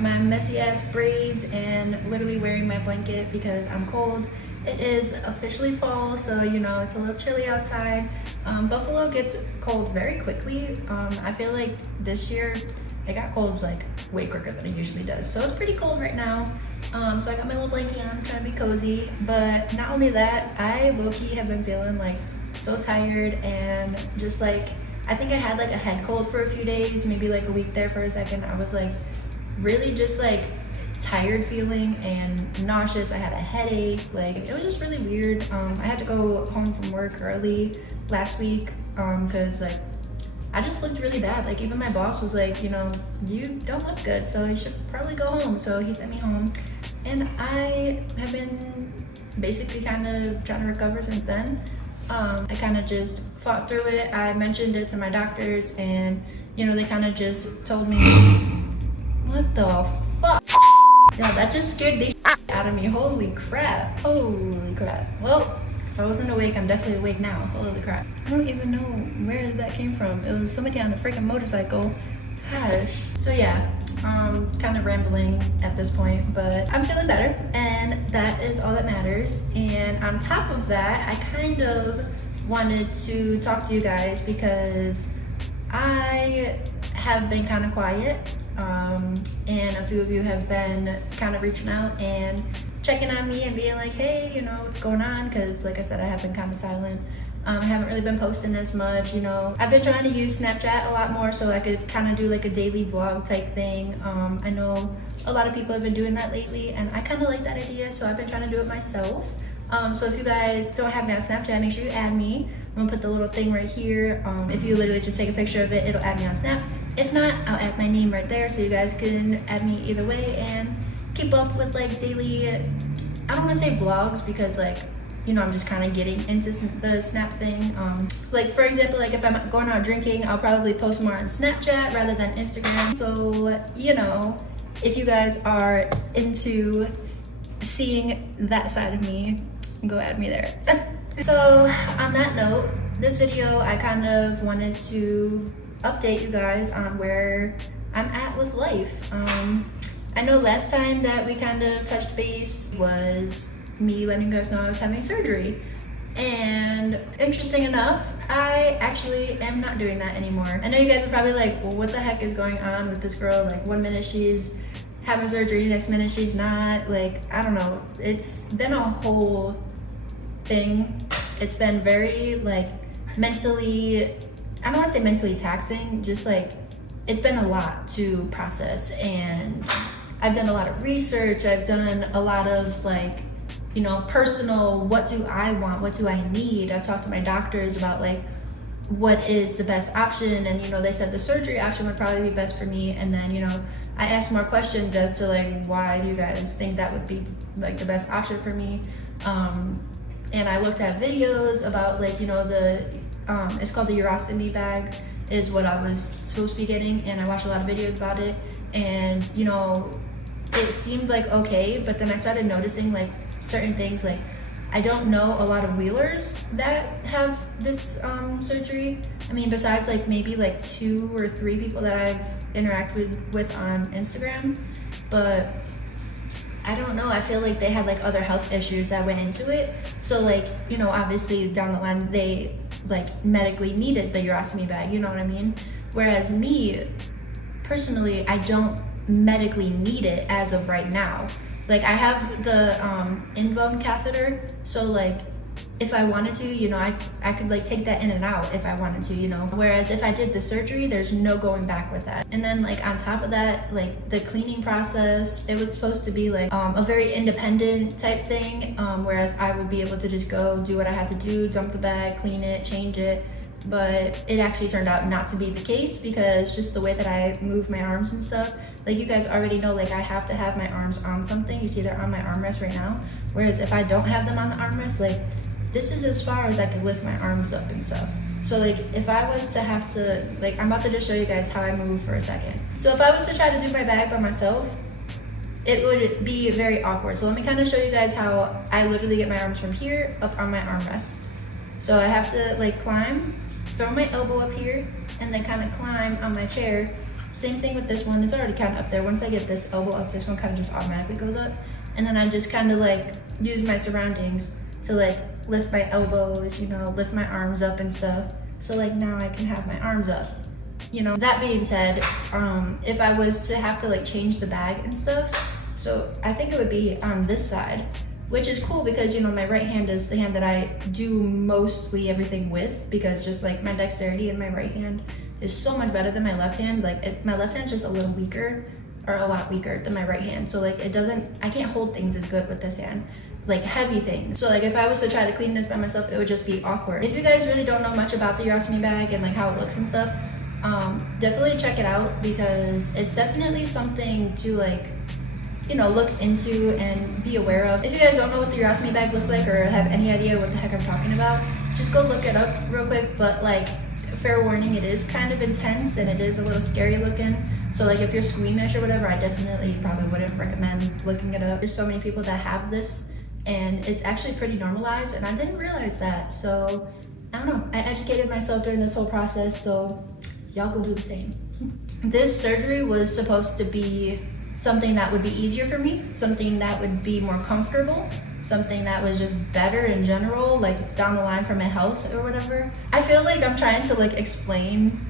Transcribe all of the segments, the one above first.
got my messy ass braids and literally wearing my blanket because I'm cold. It is officially fall, so you know it's a little chilly outside. Buffalo gets cold very quickly. I feel like this year it got cold like way quicker than it usually does. So it's pretty cold right now. So I got my little blanket on, trying to be cozy. But not only that, I low-key have been feeling like so tired and just like, I think I had like a head cold for a few days, maybe like a week there for a second. I was like really just like tired feeling and nauseous. I had a headache, like it was just really weird. I had to go home from work early last week because like I just looked really bad. Like even my boss was like, you know, you don't look good, so you should probably go home. So he sent me home and I have been basically kind of trying to recover since then. I kind of just fought through it. I mentioned it to my doctors and you know, they kind of just told me, what the fuck? Yeah, that just scared the out of me. Holy crap. Holy crap. Well, if I wasn't awake, I'm definitely awake now. Holy crap. I don't even know where that came from. It was somebody on a freaking motorcycle. Gosh. So yeah, kind of rambling at this point, but I'm feeling better and that is all that matters. And on top of that, I kind of wanted to talk to you guys because I have been kind of quiet. And a few of you have been kind of reaching out and checking on me and being like, hey, you know, what's going on? Because like I said, I have been kind of silent. I haven't really been posting as much, you know. I've been trying to use Snapchat a lot more so I could kind of do like a daily vlog type thing. I know a lot of people have been doing that lately and I kind of like that idea, so I've been trying to do it myself. So if you guys don't have me on Snapchat, make sure you add me. I'm gonna put the little thing right here. If you literally just take a picture of it, it'll add me on Snap. If not, I'll add my name right there so you guys can add me either way and keep up with like daily, I don't want to say vlogs because like, you know, I'm just kind of getting into the Snap thing. Like for example, like if I'm going out drinking, I'll probably post more on Snapchat rather than Instagram. So, you know, if you guys are into seeing that side of me, go add me there. So on that note, this video, I kind of wanted to update you guys on where I'm at with life. I know last time that we kind of touched base was me letting you guys know I was having surgery. And interesting enough, I actually am not doing that anymore. I know you guys are probably like, well, what the heck is going on with this girl? Like one minute she's having surgery, next minute she's not. Like, I don't know. It's been a whole thing. It's been very like mentally, I don't want to say mentally taxing, just like it's been a lot to process. And I've done a lot of research. I've done a lot of like, you know, personal, what do I want? What do I need? I've talked to my doctors about like, what is the best option? And, you know, they said the surgery option would probably be best for me. And then, you know, I asked more questions as to like, why do you guys think that would be like the best option for me? And I looked at videos about like, you know, the, it's called the urostomy bag is what I was supposed to be getting. And I watched a lot of videos about it. And, you know, it seemed like okay, but then I started noticing like certain things. Like I don't know a lot of wheelers that have this surgery. I mean, besides like maybe like 2 or 3 people that I've interacted with on Instagram, but I don't know. I feel like they had like other health issues that went into it. So like, you know, obviously down the line they like medically needed the urostomy bag, you know what I mean? Whereas me personally, I don't medically need it as of right now. Like I have the in-bone catheter, so like if I wanted to, you know, I could like take that in and out if I wanted to, you know. Whereas if I did the surgery, there's no going back with that. And then like on top of that, like the cleaning process, it was supposed to be like a very independent type thing, whereas I would be able to just go do what I had to do, dump the bag, clean it, change it. But it actually turned out not to be the case because just the way that I move my arms and stuff, like you guys already know, like I have to have my arms on something. You see they're on my armrest right now. Whereas if I don't have them on the armrest, like this is as far as I can lift my arms up and stuff. So like if I was to have to, like I'm about to just show you guys how I move for a second. So if I was to try to do my bag by myself, it would be very awkward. So let me kind of show you guys how I literally get my arms from here up on my armrest. So I have to like climb, throw my elbow up here, and then kind of climb on my chair Same thing with this one, it's already kind of up there. Once I get this elbow up, this one kind of just automatically goes up. And then I just kind of like use my surroundings to like lift my elbows, you know, lift my arms up and stuff. So like now I can have my arms up. You know, that being said, if I was to have to like change the bag and stuff, so I think it would be on this side, which is cool because, you know, my right hand is the hand that I do mostly everything with, because just like my dexterity in my right hand is so much better than my left hand. Like my left hand's just a little weaker, or a lot weaker than my right hand. So like I can't hold things as good with this hand, like heavy things. So like if I was to try to clean this by myself, it would just be awkward. If you guys really don't know much about the Osom bag and like how it looks and stuff, definitely check it out, because it's definitely something to like, you know, look into and be aware of. If you guys don't know what the Osom bag looks like or have any idea what the heck I'm talking about, just go look it up real quick. But like, fair warning, it is kind of intense and it is a little scary looking. So like if you're squeamish or whatever, I definitely probably wouldn't recommend looking it up. There's so many people that have this and it's actually pretty normalized, and I didn't realize that. So I don't know, I educated myself during this whole process, so y'all go do the same. This surgery was supposed to be something that would be easier for me, something that would be more comfortable, something that was just better in general, like down the line for my health or whatever. I feel like I'm trying to like explain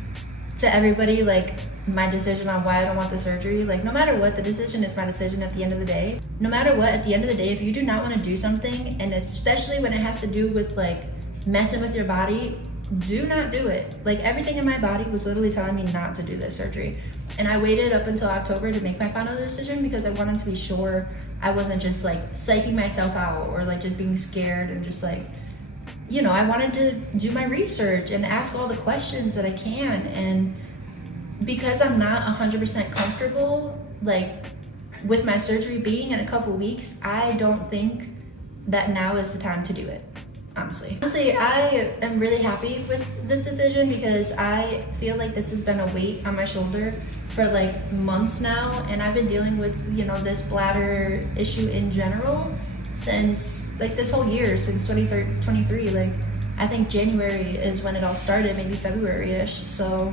to everybody like my decision on why I don't want the surgery. Like no matter what, the decision is my decision at the end of the day. No matter what, at the end of the day, if you do not want to do something, and especially when it has to do with like messing with your body, do not do it. Like everything in my body was literally telling me not to do this surgery. And I waited up until October to make my final decision because I wanted to be sure I wasn't just like psyching myself out or like just being scared and just like, you know, I wanted to do my research and ask all the questions that I can. And because I'm not 100% comfortable like with my surgery being in a couple weeks, I don't think that now is the time to do it. Honestly, I am really happy with this decision because I feel like this has been a weight on my shoulder for like months now, and I've been dealing with, you know, this bladder issue in general since like this whole year, since 2023. Like I think January is when it all started, maybe February-ish. So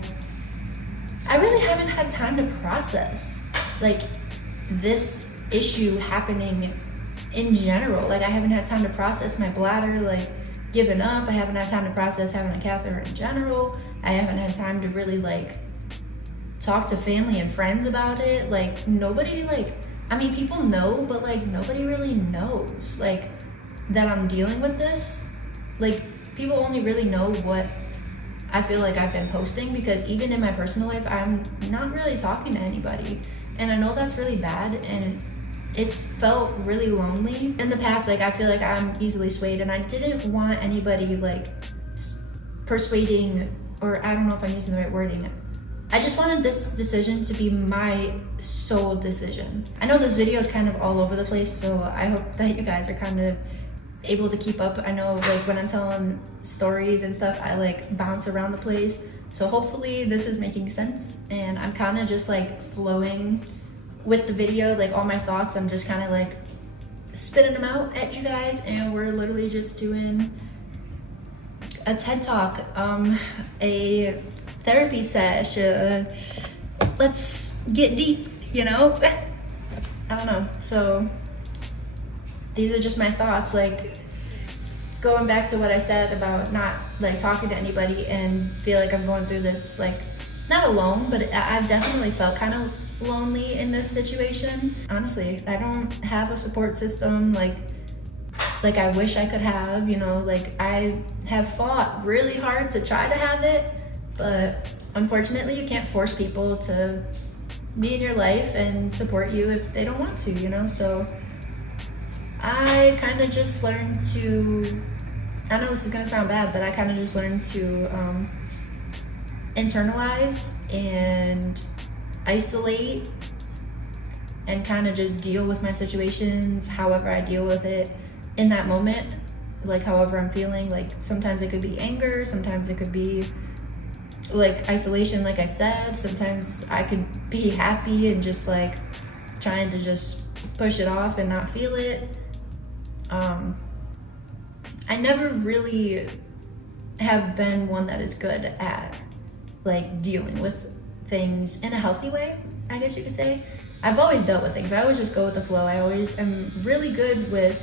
I really haven't had time to process like this issue happening in general. Like I haven't had time to process my bladder like giving up. I haven't had time to process having a catheter in general. I haven't had time to really like talk to family and friends about it. Like nobody, like, I mean, people know, but like nobody really knows like that I'm dealing with this. Like people only really know what I feel like I've been posting, because even in my personal life, I'm not really talking to anybody. And I know that's really bad, and it's felt really lonely in the past. Like I feel like I'm easily swayed, and I didn't want anybody like persuading, or I don't know if I'm using the right wording. I just wanted this decision to be my sole decision. I know this video is kind of all over the place, so I hope that you guys are kind of able to keep up. I know like when I'm telling stories and stuff, I like bounce around the place. So hopefully this is making sense, and I'm kind of just like flowing with the video, like all my thoughts. I'm just kind of like spitting them out at you guys, and we're literally just doing a TED Talk, a therapy sesh. Let's get deep, you know? I don't know. So these are just my thoughts, like going back to what I said about not like talking to anybody, and feel like I'm going through this like not alone, but I've definitely felt kind of lonely in this situation. Honestly, I don't have a support system like I wish I could have, you know. Like I have fought really hard to try to have it, but unfortunately you can't force people to be in your life and support you if they don't want to, you know. So I kind of just learned to, I know this is gonna sound bad, but I kind of just learned to internalize and isolate and kind of just deal with my situations however I deal with it in that moment, like however I'm feeling. Like sometimes it could be anger, sometimes it could be like isolation, like I said. Sometimes I could be happy and just like trying to just push it off and not feel it. I never really have been one that is good at like dealing with things in a healthy way, I guess you could say. I've always dealt with things. I always just go with the flow. I always am really good with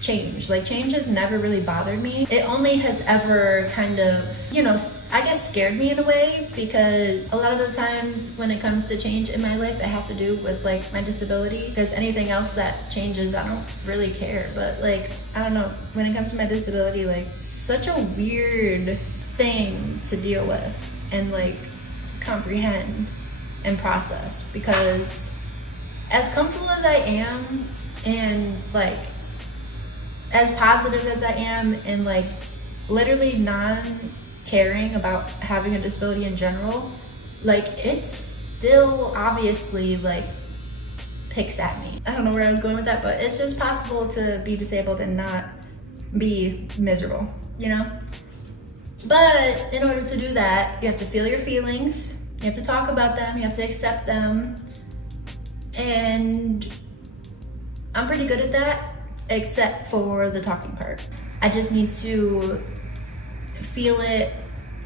change. Like, change has never really bothered me. It only has ever kind of, you know, I guess scared me in a way, because a lot of the times when it comes to change in my life, it has to do with like my disability, because anything else that changes, I don't really care. But like, I don't know, when it comes to my disability, like, such a weird thing to deal with and like comprehend and process, because as comfortable as I am and like as positive as I am and like literally non-caring about having a disability in general, like, it's still obviously like picks at me. I don't know where I was going with that, but it's just possible to be disabled and not be miserable, you know? But in order to do that, you have to feel your feelings, you have to talk about them, you have to accept them. And I'm pretty good at that, except for the talking part. I just need to feel it,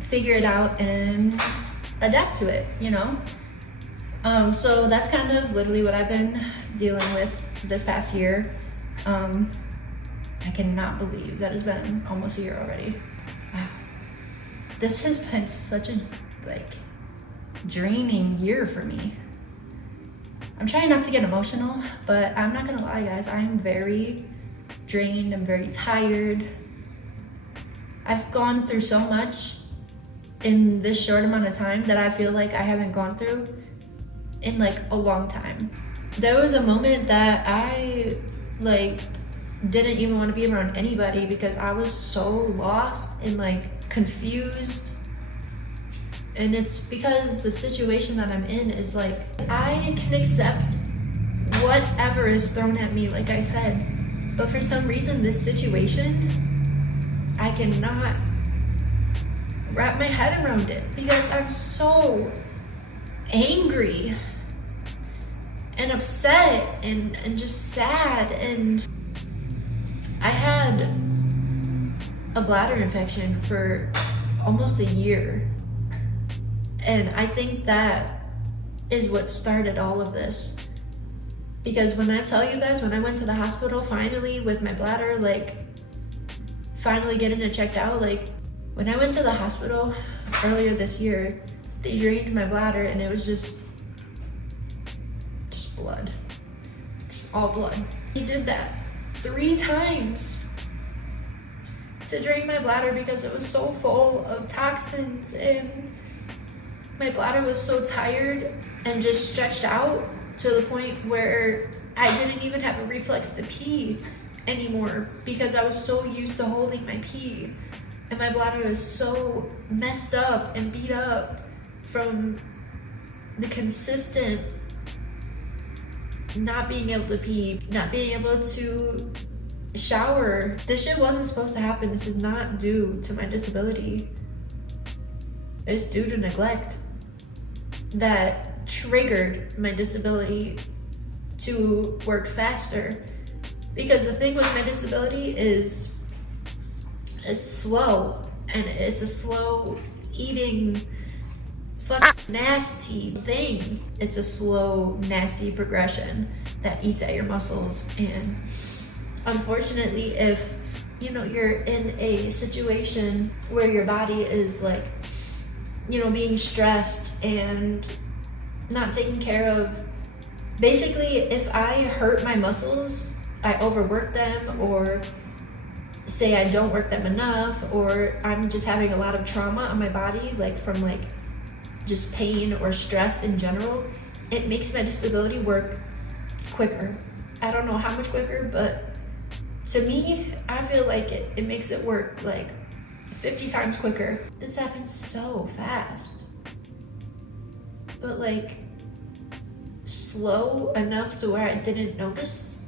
figure it out, and adapt to it, you know? So that's kind of literally what I've been dealing with this past year. I cannot believe that it's been almost a year already. Wow. This has been such a like draining year for me. I'm trying not to get emotional, but I'm not gonna lie, guys, I'm very drained, I'm very tired. I've gone through so much in this short amount of time that I feel like I haven't gone through in like a long time. There was a moment that I like didn't even want to be around anybody because I was so lost and like confused. And it's because the situation that I'm in is like, I can accept whatever is thrown at me, like I said. But for some reason, this situation, I cannot wrap my head around it because I'm so angry and upset and just sad. And I had a bladder infection for almost a year. And I think that is what started all of this. Because when I tell you guys, when I went to the hospital finally with my bladder, like finally getting it checked out, like when I went to the hospital earlier this year, they drained my bladder and it was just blood, just all blood. He did that 3 times to drain my bladder because it was so full of toxins, and my bladder was so tired and just stretched out to the point where I didn't even have a reflex to pee anymore because I was so used to holding my pee. And my bladder was so messed up and beat up from the consistent not being able to pee, not being able to shower. This shit wasn't supposed to happen. This is not due to my disability. It's due to neglect that triggered my disability to work faster. Because the thing with my disability is it's slow, and it's a slow eating fucking nasty thing. It's a slow, nasty progression that eats at your muscles. And unfortunately, if you know you're in a situation where your body is like, you know, being stressed and not taken care of, basically if I hurt my muscles, I overwork them, or say I don't work them enough, or I'm just having a lot of trauma on my body, like from like just pain or stress in general, it makes my disability work quicker. I don't know how much quicker, but to me, I feel like it makes it work like 50 times quicker. This happens so fast, but like slow enough to where I didn't notice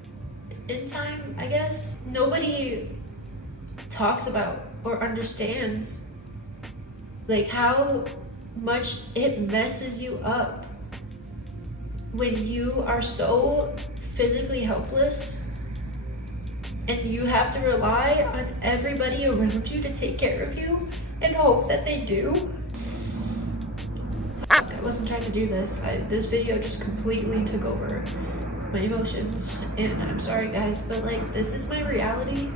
in time, I guess. Nobody talks about or understands like how much it messes you up when you are so physically helpless and you have to rely on everybody around you to take care of you and hope that they do. wasn't trying to do this. This video just completely took over my emotions, and I'm sorry guys, but like this is my reality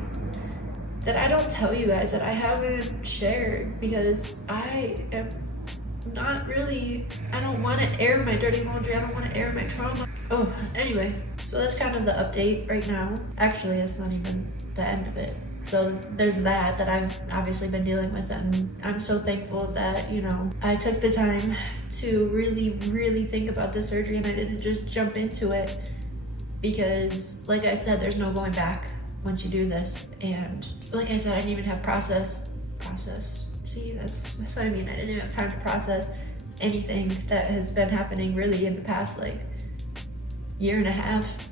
that I don't tell you guys, that I haven't shared, because I am not really, I don't want to air my dirty laundry, I don't want to air my trauma. Oh, anyway, so that's kind of the update right now. Actually, that's not even the end of it. So there's that I've obviously been dealing with, and I'm so thankful that, you know, I took the time to really think about this surgery, and I didn't just jump into it, because like I said, there's no going back once you do this. And like I said, I didn't even have process. See, that's what I mean. I didn't even have time to process anything that has been happening really in the past like year and a half.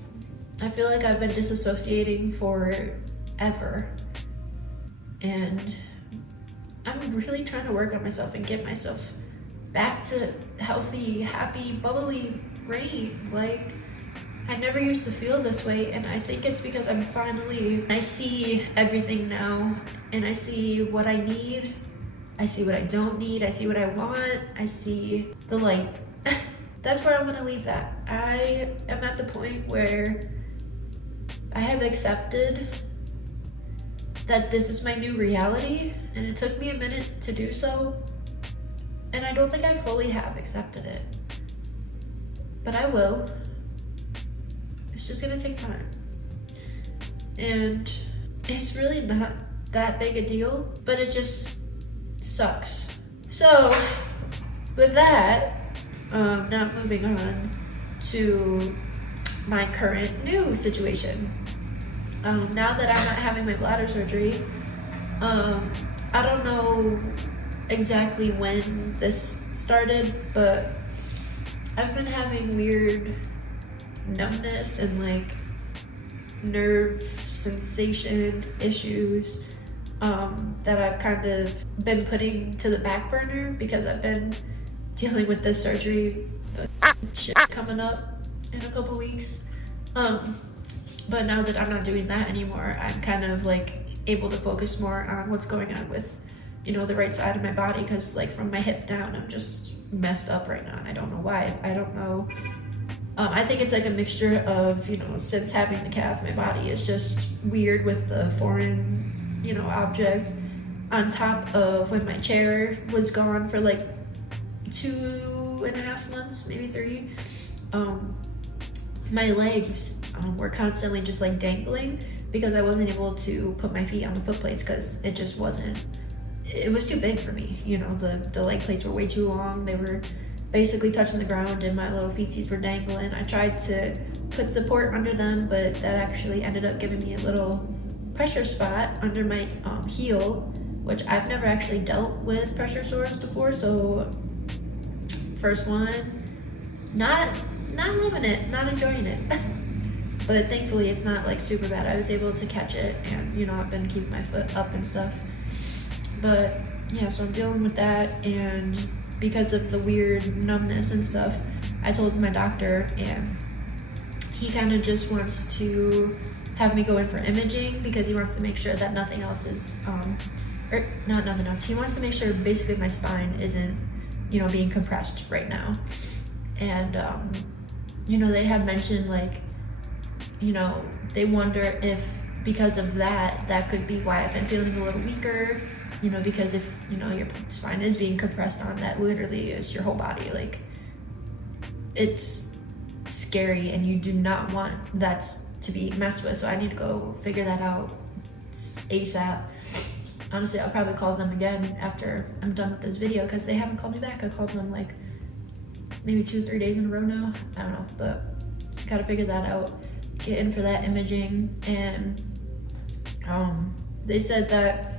I feel like I've been disassociating forever, and I'm really trying to work on myself and get myself back to healthy, happy, bubbly Rain. Like, I never used to feel this way, and I think it's because I see everything now, and I see what I need, I see what I don't need, I see what I want, I see the light. That's where I want to leave that. I am at the point where I have accepted that this is my new reality, and it took me a minute to do so, and I don't think I fully have accepted it, but I will. It's just gonna take time, and it's really not that big a deal, but it just sucks. So with that, now moving on to my current new situation. Now that I'm not having my bladder surgery, I don't know exactly when this started, but I've been having weird numbness and like nerve sensation issues that I've kind of been putting to the back burner because I've been dealing with this surgery shit coming up in a couple weeks. But now that I'm not doing that anymore, I'm kind of like able to focus more on what's going on with, you know, the right side of my body, because like from my hip down, I'm just messed up right now, and I don't know why. I don't know. I think it's like a mixture of, you know, since having the calf, my body is just weird with the foreign, you know, object, on top of when my chair was gone for like 2.5 months, maybe 3. My legs were constantly just like dangling because I wasn't able to put my feet on the foot plates, because it just wasn't, it was too big for me. You know, the leg plates were way too long. They were basically touching the ground, and my little feetsies were dangling. I tried to put support under them, but that actually ended up giving me a little pressure spot under my heel, which I've never actually dealt with pressure sores before. So first one, not loving it, not enjoying it. But thankfully it's not like super bad. I was able to catch it, and you know, I've been keeping my foot up and stuff. But yeah, so I'm dealing with that, and because of the weird numbness and stuff, I told my doctor, and he kind of just wants to have me go in for imaging because he wants to make sure that nothing else is, or not nothing else. He wants to make sure basically my spine isn't, you know, being compressed right now. And, you know, they had mentioned like, you know, they wonder if because of that, that could be why I've been feeling a little weaker. You know, because if, you know, your spine is being compressed on, that literally is your whole body. Like, it's scary, and you do not want that to be messed with. So I need to go figure that out ASAP. Honestly, I'll probably call them again after I'm done with this video, because they haven't called me back. I called them like maybe 2-3 days in a row now. I don't know, but I gotta figure that out. Get in for that imaging, and they said that,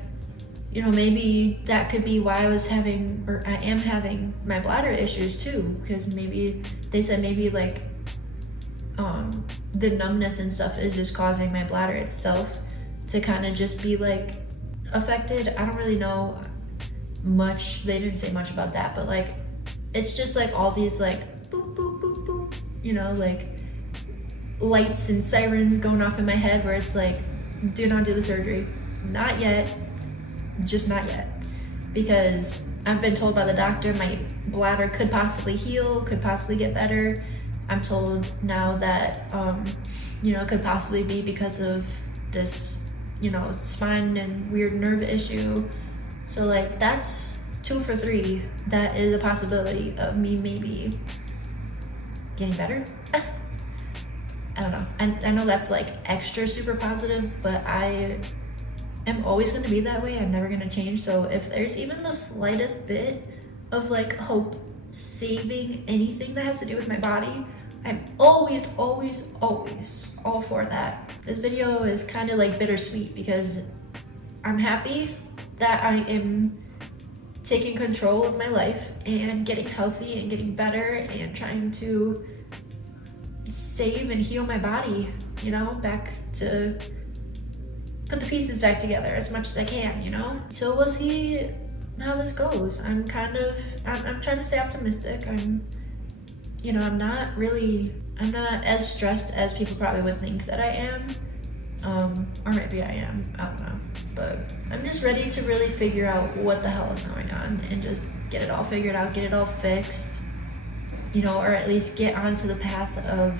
you know, maybe that could be why I am having my bladder issues too, because maybe they said maybe like the numbness and stuff is just causing my bladder itself to kind of just be like affected. I don't really know much. They didn't say much about that, but like it's just like all these like boop boop boop boop, you know, like lights and sirens going off in my head, where it's like, do not do the surgery, not yet, just not yet, because I've been told by the doctor my bladder could possibly heal, could possibly get better. I'm told now that, you know, it could possibly be because of this, you know, spine and weird nerve issue. So like, that's 2 for 3. That is a possibility of me maybe getting better. I don't know. I know that's like extra super positive, but I am always going to be that way. I'm never going to change. So if there's even the slightest bit of like hope saving anything that has to do with my body, I'm always all for that. This video is kind of like bittersweet because I'm happy that I am taking control of my life and getting healthy and getting better and trying to save and heal my body, you know, back to put the pieces back together as much as I can, you know? So we'll see how this goes. I'm trying to stay optimistic. You know, I'm not as stressed as people probably would think that I am. Or maybe I am, I don't know. But I'm just ready to really figure out what the hell is going on and just get it all figured out, get it all fixed, you know, or at least get onto the path of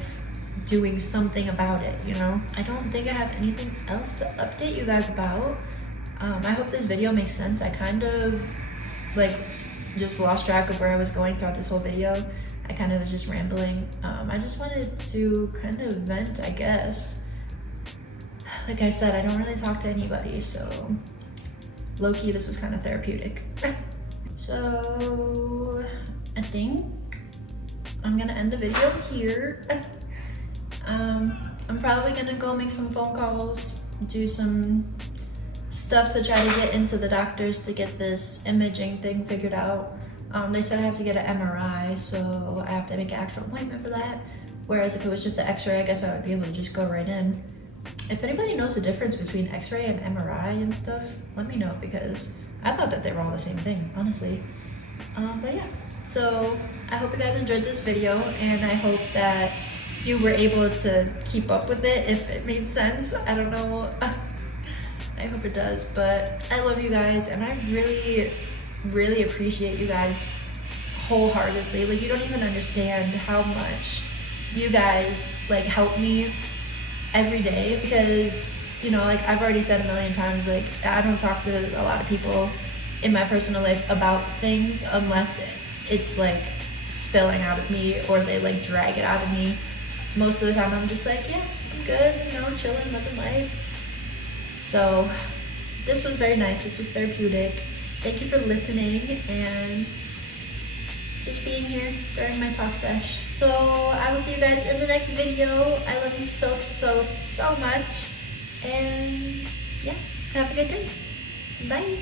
doing something about it, you know? I don't think I have anything else to update you guys about. I hope this video makes sense. I kind of like just lost track of where I was going throughout this whole video. I kind of was just rambling. I just wanted to kind of vent, I guess. Like I said, I don't really talk to anybody, so low-key this was kind of therapeutic. So I think I'm gonna end the video here. I'm probably gonna go make some phone calls, do some stuff to try to get into the doctors to get this imaging thing figured out. They said I have to get an MRI, so I have to make an actual appointment for that. Whereas if it was just an x-ray, I guess I would be able to just go right in. If anybody knows the difference between x-ray and MRI and stuff, let me know, because I thought that they were all the same thing, honestly. But yeah, so I hope you guys enjoyed this video, and I hope that you were able to keep up with it, if it made sense. I don't know. I hope it does, but I love you guys, and I really appreciate you guys wholeheartedly. Like, you don't even understand how much you guys like help me every day, because, you know, like I've already said a million times, like I don't talk to a lot of people in my personal life about things unless it's like spilling out of me or they like drag it out of me. Most of the time I'm just like, yeah, I'm good, you know, chilling, living life. So this was very nice. This was therapeutic. Thank you for listening and just being here during my talk sesh. So I will see you guys in the next video. I love you so much. And yeah, have a good day. Bye.